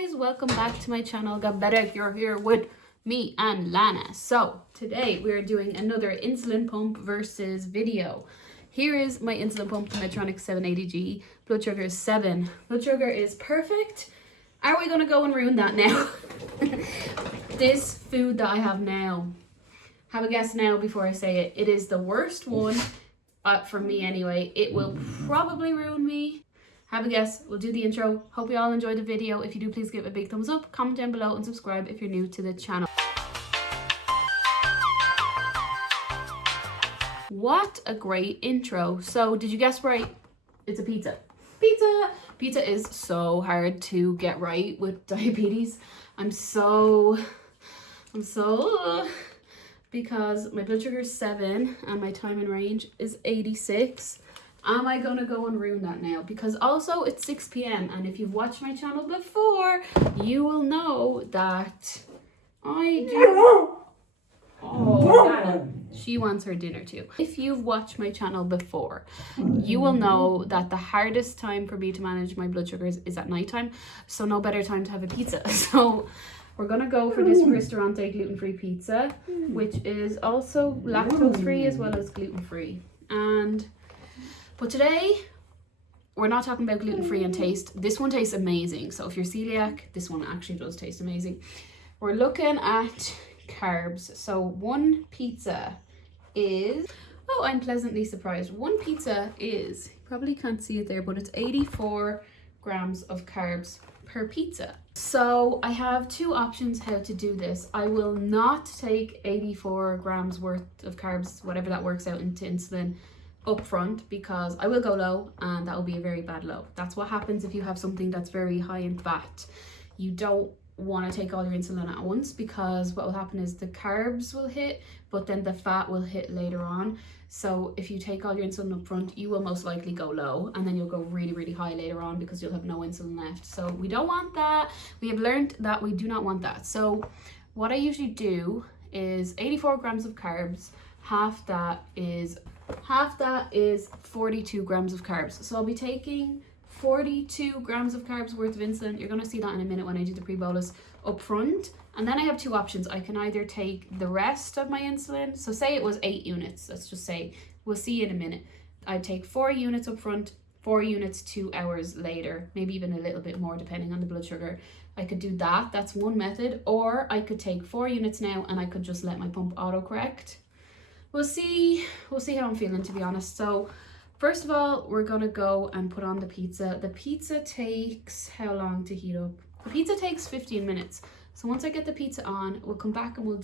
guys, welcome back to my channel Gabbabetic. You're here with me and Lana. So today we're doing another insulin pump versus video. Here is my insulin pump, the Medtronic 780G. Blood sugar is 7. Blood sugar is perfect. Are we gonna go and ruin that now? This food that I have now, have a guess now before I say it. It is the worst one for me anyway. It will probably ruin me. Have a guess. We'll do the intro. Hope you all enjoyed the video. If you do, please give it a big thumbs up, comment down below and subscribe if you're new to the channel. What a great intro. So did you guess right? It's a pizza. Pizza is so hard to get right with diabetes. I'm so because my blood sugar is 7 and my time in range is 86. Am I gonna go and ruin that now? Because also it's 6 p.m. and if you've watched my channel before, you will know that I do. Oh, she wants her dinner too. If you've watched my channel before, you will know that the hardest time for me to manage my blood sugars is at nighttime. So no better time to have a pizza. So we're gonna go for this Ristorante gluten-free pizza, which is also lactose-free as well as gluten-free. But today, we're not talking about gluten-free and taste. This one tastes amazing. So if you're celiac, this one actually does taste amazing. We're looking at carbs. So one pizza is, oh, I'm pleasantly surprised. One pizza is, you probably can't see it there, but it's 84 grams of carbs per pizza. So I have two options how to do this. I will not take 84 grams worth of carbs, whatever that works out into insulin, up front, because I will go low and that will be a very bad low. That's what happens if you have something that's very high in fat. You don't want to take all your insulin at once, because what will happen is the carbs will hit, but then the fat will hit later on. So if you take all your insulin up front, you will most likely go low and then you'll go really, really high later on because you'll have no insulin left. So we don't want that. We have learned that we do not want that. So what I usually do is 84 grams of carbs, half that is 42 grams of carbs. So I'll be taking 42 grams of carbs worth of insulin. You're going to see that in a minute when I do the pre-bolus up front. And then I have two options. I can either take the rest of my insulin. So say it was 8 units. Let's just say, we'll see in a minute. I'd take 4 units up front, 4 units 2 hours later, maybe even a little bit more depending on the blood sugar. I could do that. That's one method. Or I could take 4 units now and I could just let my pump autocorrect. We'll see how I'm feeling, to be honest. So first of all, we're gonna go and put on the pizza. The pizza takes how long to heat up? The pizza takes 15 minutes. So once I get the pizza on, we'll come back and we'll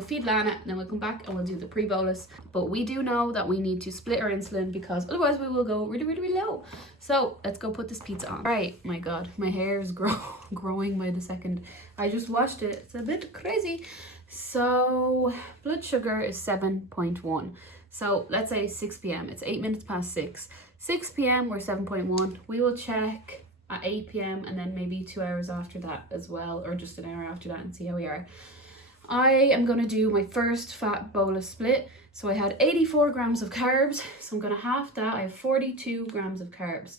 feed Lana, and then we'll come back and we'll do the pre-bolus. But we do know that we need to split our insulin because otherwise we will go really, really, really low. So let's go put this pizza on. All right, my God, my hair is growing by the second. I just washed it. It's a bit crazy. So blood sugar is 7.1. So let's say 6 p.m. It's 8 minutes past 6. 6 p.m. we're 7.1. We will check at 8 p.m. and then maybe 2 hours after that as well, or just an hour after that, and see how we are. I am going to do my first fat bolus split. So I had 84 grams of carbs. So I'm going to half that. I have 42 grams of carbs.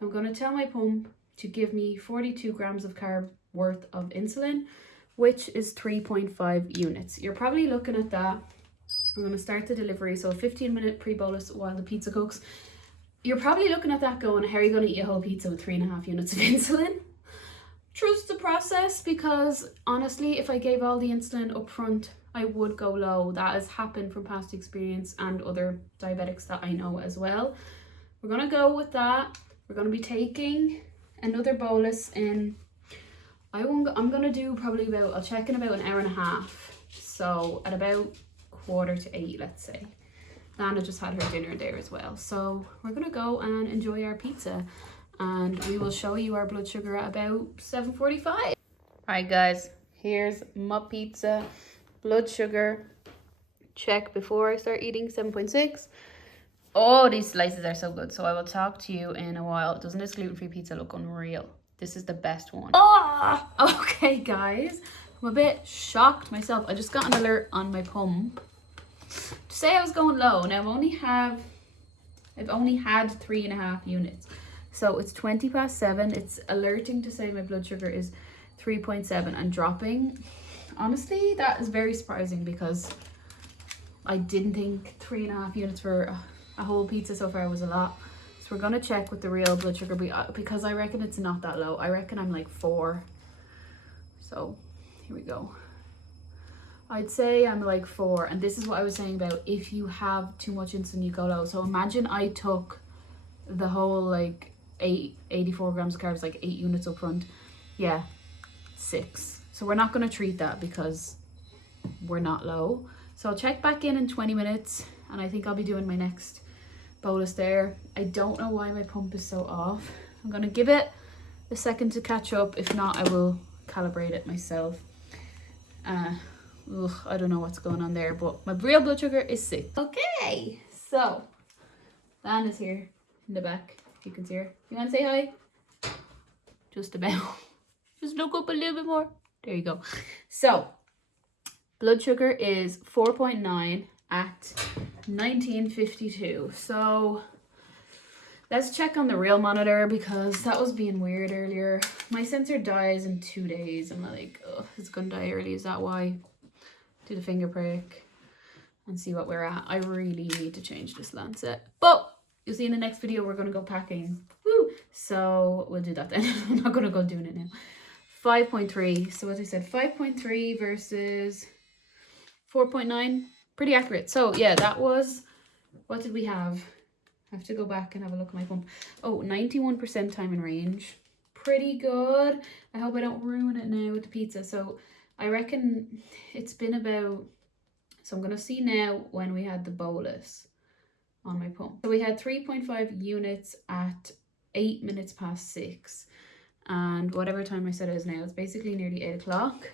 I'm going to tell my pump to give me 42 grams of carb worth of insulin, which is 3.5 units. You're probably looking at that. I'm going to start the delivery, so a 15-minute pre-bolus while the pizza cooks. You're probably looking at that going, how are you going to eat a whole pizza with 3.5 units of insulin? Trust the process, because honestly, if I gave all the insulin up front, I would go low. That has happened from past experience and other diabetics that I know as well. We're going to go with that. We're going to be taking another bolus in, I'm going to do probably about, I'll check in about an hour and a half. So at about 7:45, let's say. Lana just had her dinner there as well. So we're going to go and enjoy our pizza. And we will show you our blood sugar at about 7:45. All right, guys. Here's my pizza. Blood sugar. Check before I start eating, 7.6. Oh, these slices are so good. So I will talk to you in a while. Doesn't this gluten-free pizza look unreal? This is the best one. Oh, okay, guys. I'm a bit shocked myself. I just got an alert on my pump to say I was going low. Now I've only had 3.5 units. So it's 7:20. It's alerting to say my blood sugar is 3.7 and dropping. Honestly, that is very surprising because I didn't think 3.5 units for a whole pizza so far was a lot. So we're gonna check with the real blood sugar because I reckon it's not that low. I reckon I'm like 4. So here we go. I'd say I'm like 4, and this is what I was saying about if you have too much insulin, you go low. So imagine I took the whole like 84 grams of carbs, like 8 units up front. Yeah, 6. So we're not going to treat that because we're not low. So I'll check back in 20 minutes, and I think I'll be doing my next bolus there. I don't know why my pump is so off. I'm going to give it a second to catch up. If not, I will calibrate it myself. I don't know what's going on there, but my real blood sugar is 6. Okay, so Lan is here in the back. You can see her. You want to say hi? Just about. Just look up a little bit more. There you go. So blood sugar is 4.9 at 19:52. So let's check on the real monitor because that was being weird earlier. My sensor dies in 2 days. I'm like, oh, it's gonna die early. Is that why? Do the finger prick and see what we're at. I really need to change this lancet, but you'll see in the next video we're gonna go packing. Woo! So we'll do that then. I'm not gonna go doing it now. 5.3. So as I said, 5.3 versus 4.9. Pretty accurate. So yeah, that was, what did we have? I have to go back and have a look at my pump. Oh, 91% time in range. Pretty good. I hope I don't ruin it now with the pizza. So I reckon it's been about, so I'm going to see now when we had the bolus on my pump. So we had 3.5 units at 8 minutes past 6. And whatever time I said it is now, it's basically nearly 8 o'clock.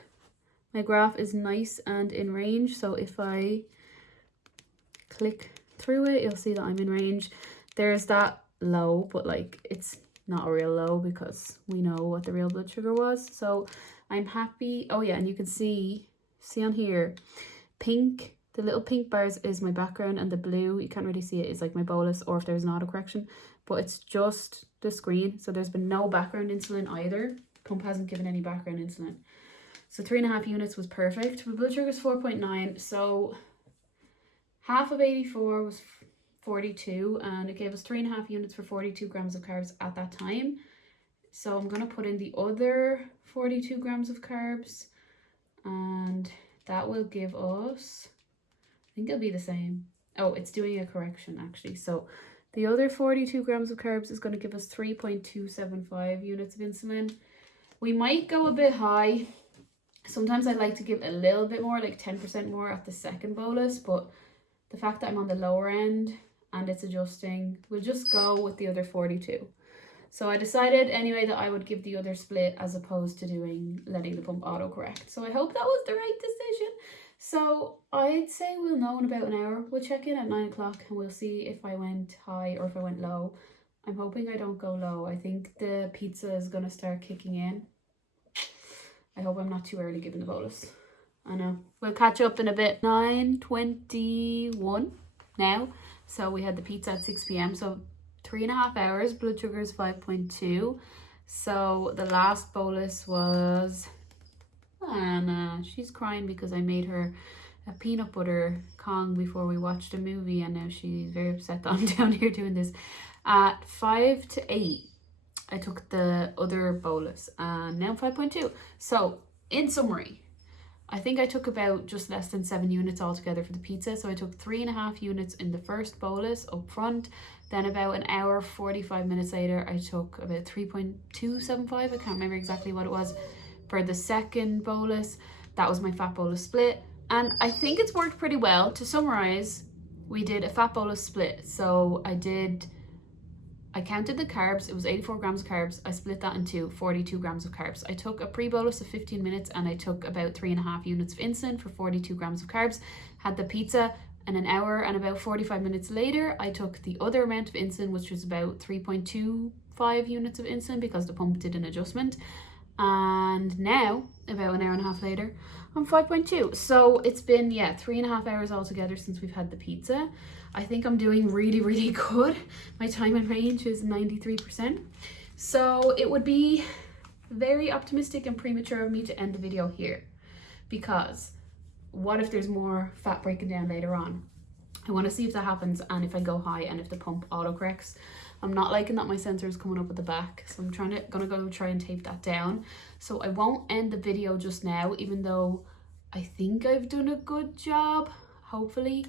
My graph is nice and in range. So if I click through it, you'll see that I'm in range. There's that low, but like it's not a real low because we know what the real blood sugar was. So I'm happy. Oh yeah, and you can see on here, pink, the little pink bars is my background, and the blue, you can't really see it, is like my bolus, or if there's an auto correction, but it's just the screen. So there's been no background insulin either. Pump hasn't given any background insulin. So 3.5 units was perfect. My blood sugar is 4.9. So half of 84 was 42, and it gave us 3.5 units for 42 grams of carbs at that time. So I'm going to put in the other 42 grams of carbs, and that will give us, I think it'll be the same. Oh, it's doing a correction actually. So the other 42 grams of carbs is going to give us 3.275 units of insulin. We might go a bit high. Sometimes I like to give a little bit more, like 10% more at the second bolus, but the fact that I'm on the lower end and it's adjusting, we'll just go with the other 42. So I decided anyway that I would give the other split as opposed to letting the pump auto correct. So I hope that was the right decision. So I'd say we'll know in about an hour. We'll check in at 9 o'clock and we'll see if I went high or if I went low. I'm hoping I don't go low. I think the pizza is going to start kicking in. I hope I'm not too early giving the bolus. I know. We'll catch up in a bit. 9:21 now. So we had the pizza at 6 p.m. So 3.5 hours. Blood sugar is 5.2. So the last bolus was Anna. She's crying because I made her a peanut butter Kong before we watched a movie, and now she's very upset that I'm down here doing this. At 5 to 8, I took the other bolus, and now 5.2. So in summary, I think I took about just less than 7 units altogether for the pizza. So I took 3.5 units in the first bolus up front. Then about an hour, 45 minutes later, I took about 3.275. I can't remember exactly what it was for the second bolus. That was my fat bolus split. And I think it's worked pretty well. To summarize, we did a fat bolus split. So I counted the carbs. It was 84 grams of carbs. I split that into 42 grams of carbs. I took a pre-bolus of 15 minutes and I took about 3.5 units of insulin for 42 grams of carbs. Had the pizza, and an hour and about 45 minutes later, I took the other amount of insulin, which was about 3.25 units of insulin because the pump did an adjustment. And now, about an hour and a half later, I'm 5.2. So it's been, 3.5 hours altogether since we've had the pizza. I think I'm doing really, really good. My time in range is 93%. So it would be very optimistic and premature of me to end the video here, because what if there's more fat breaking down later on? I want to see if that happens and if I go high and if the pump autocorrects. I'm not liking that my sensor is coming up at the back, so I'm gonna go try and tape that down. So I won't end the video just now, even though I think I've done a good job, hopefully.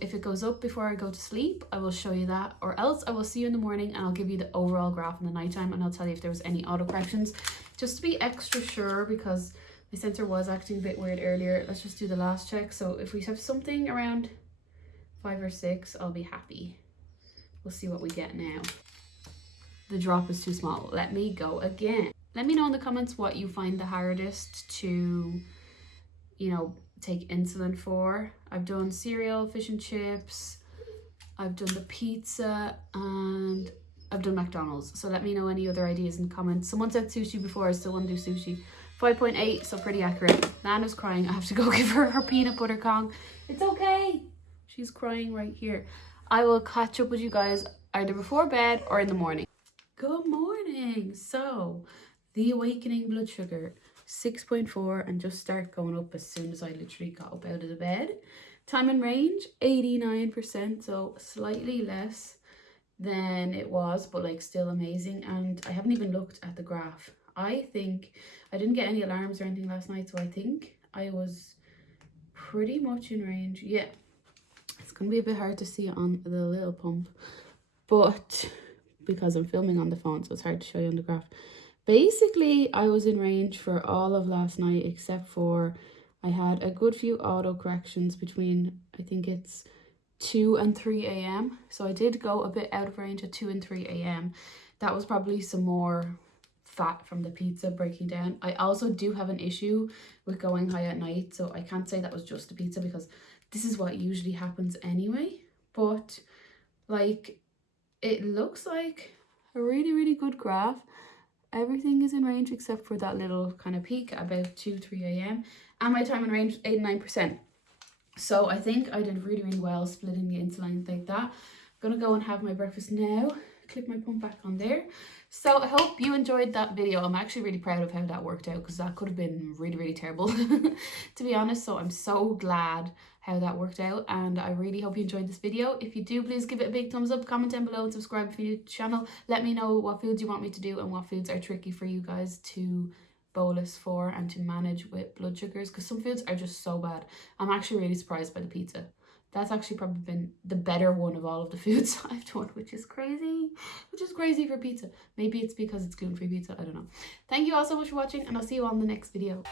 If it goes up before I go to sleep, I will show you that, or else I will see you in the morning and I'll give you the overall graph in the nighttime, and I'll tell you if there was any auto corrections, just to be extra sure, because my sensor was acting a bit weird earlier. Let's just do the last check. So if we have something around 5 or 6, I'll be happy. We'll see what we get now. The drop is too small. Let me go again. Let me know in the comments what you find the hardest to, you know, take insulin for. I've done cereal, fish and chips, I've done the pizza, and I've done McDonald's. So let me know any other ideas in the comments. Someone said sushi before. I still want to do sushi. 5.8, so pretty accurate. Nana's crying. I have to go give her her peanut butter Kong. It's okay. She's crying right here. I will catch up with you guys either before bed or in the morning. Good morning. So the awakening blood sugar 6.4, and just start going up as soon as I literally got up out of the bed. Time in range 89%, so slightly less than it was, but like still amazing. And I haven't even looked at the graph. I think I didn't get any alarms or anything last night, so I think I was pretty much in range. Yeah, it's gonna be a bit hard to see on the little pump, but because I'm filming on the phone, so it's hard to show you on the graph. Basically, I was in range for all of last night, except for I had a good few auto corrections between, I think it's 2 and 3 a.m. So I did go a bit out of range at 2 and 3 a.m. That was probably some more fat from the pizza breaking down. I also do have an issue with going high at night, so I can't say that was just the pizza, because this is what usually happens anyway. But like, it looks like a really, really good graph. Everything is in range except for that little kind of peak at about 2-3 a.m. and my time in range 89%. So I think I did really, really well splitting the insulin like that. I'm gonna go and have my breakfast now, clip my pump back on there. So I hope you enjoyed that video. I'm actually really proud of how that worked out, because that could have been really, really terrible to be honest. So I'm so glad how that worked out, and I really hope you enjoyed this video. If you do, please give it a big thumbs up, comment down below, and subscribe if you're new to the channel. Let me know what foods you want me to do and what foods are tricky for you guys to bolus for and to manage with blood sugars, because some foods are just so bad. I'm actually really surprised by the pizza. That's actually probably been the better one of all of the foods I've done, which is crazy for pizza. Maybe it's because it's gluten-free pizza, I don't know. Thank you all so much for watching, and I'll see you on the next video.